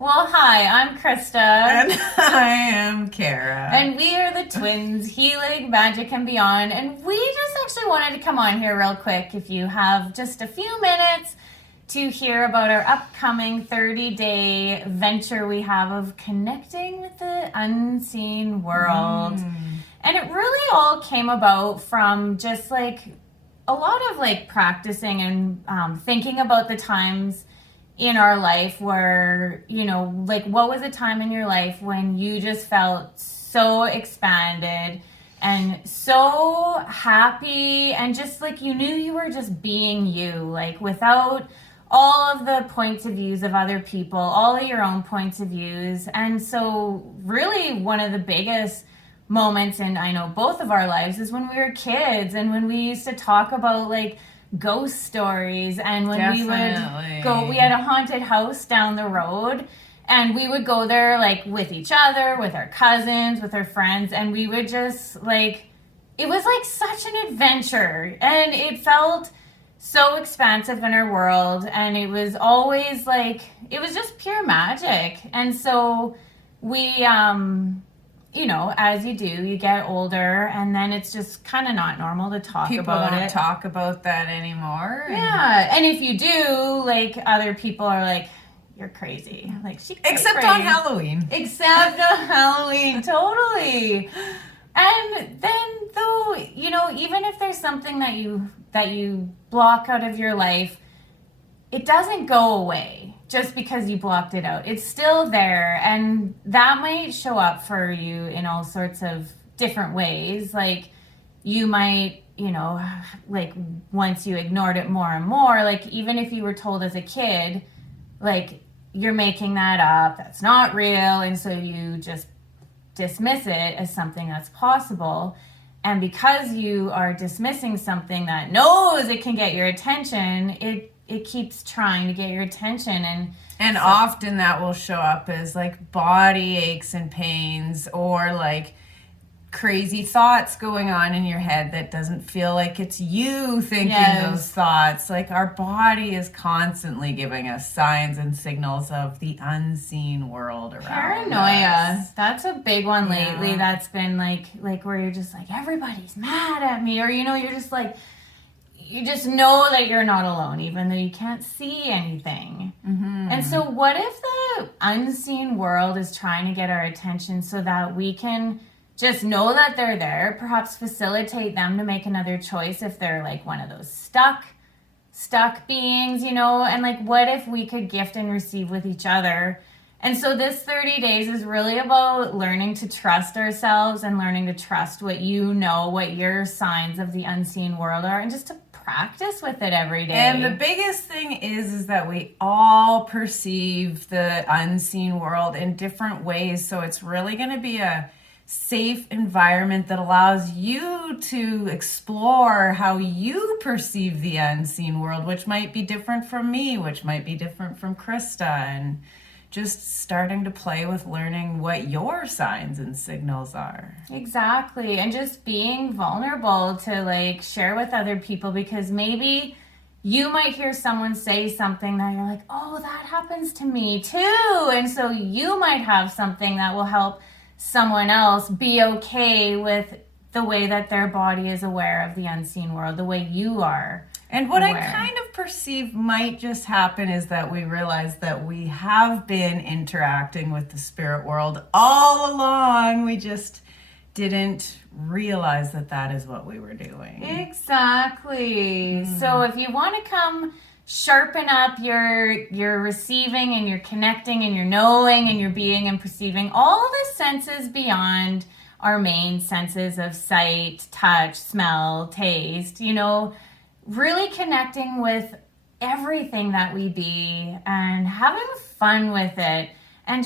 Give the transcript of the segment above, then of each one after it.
Well, hi, I'm Krista, And I am Kara. and we are the twins, Healing, Magic, and Beyond. And we just actually wanted to come on here real quick if you have just a few minutes to hear about our upcoming 30-day venture we have of connecting with the unseen world. And it really all came about from just like a lot of like practicing and thinking about the times in our life where, like what was a time in your life when you just felt so expanded and so happy and just like you knew you were just being you, like without all of the points of views of other people, all of your own points of views. And so really one of the biggest moments in I know both of our lives is when we were kids and when we used to talk about like ghost stories and when we would go, we had a haunted house down the road and we would go there like with each other, with our cousins, with our friends, and we would just like, it was like such an adventure and it felt so expansive in our world, and it was always like, it was just pure magic. And so we as you do, you get older, and then it's just kind of not normal to talk about it. People don't talk about that anymore. Yeah, and if you do, like, other people are like, you're crazy. Like, Except on Halloween. Except on Halloween, totally. And then, though, even if there's something that you block out of your life, it doesn't go away just because you blocked it out. It's still there, and that might show up for you in all sorts of different ways. Like you might, like once you ignored it more and more, like even if you were told as a kid, like you're making that up, that's not real, and so you just dismiss it as something that's possible. And because you are dismissing something that knows it can get your attention, it keeps trying to get your attention, and so, often that will show up as like body aches and pains or like crazy thoughts going on in your head that doesn't feel like it's you thinking those thoughts. Like our body is constantly giving us signs and signals of the unseen world around Paranoia. us. That's a big one lately. That's been like where you're just like, everybody's mad at me, or you're just like, you just know that you're not alone, even though you can't see anything. Mm-hmm. And so what if the unseen world is trying to get our attention so that we can just know that they're there, perhaps facilitate them to make another choice if they're like one of those stuck beings, and like what if we could gift and receive with each other? And so this 30 days is really about learning to trust ourselves and learning to trust what what your signs of the unseen world are, and just to practice with it every day. And the biggest thing is that we all perceive the unseen world in different ways. So it's really going to be a safe environment that allows you to explore how you perceive the unseen world, which might be different from me, which might be different from Krista, and just starting to play with learning what your signs and signals are. Exactly. And just being vulnerable to like share with other people, because maybe you might hear someone say something that you're like, oh, that happens to me too. And so you might have something that will help someone else be okay with the way that their body is aware of the unseen world, the way you are. And what I kind of perceive might just happen is that we realize that we have been interacting with the spirit world all along. We just didn't realize that that is what we were doing. Exactly. So if you want to come sharpen up your receiving and your connecting and your knowing and your being and perceiving all the senses beyond our main senses of sight, touch, smell, taste, really connecting with everything that we be and having fun with it, and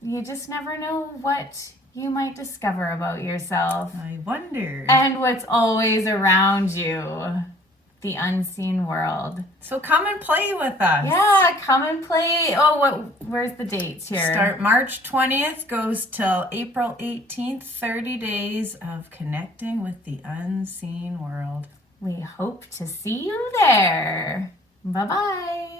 you just never know what you might discover about yourself. I wonder. And what's always around you, the unseen world. So come and play with us. Yeah, come and play. Oh, where's the dates here? Start March 20th, goes till April 18th, 30 days of connecting with the unseen world. We hope to see you there. Bye-bye.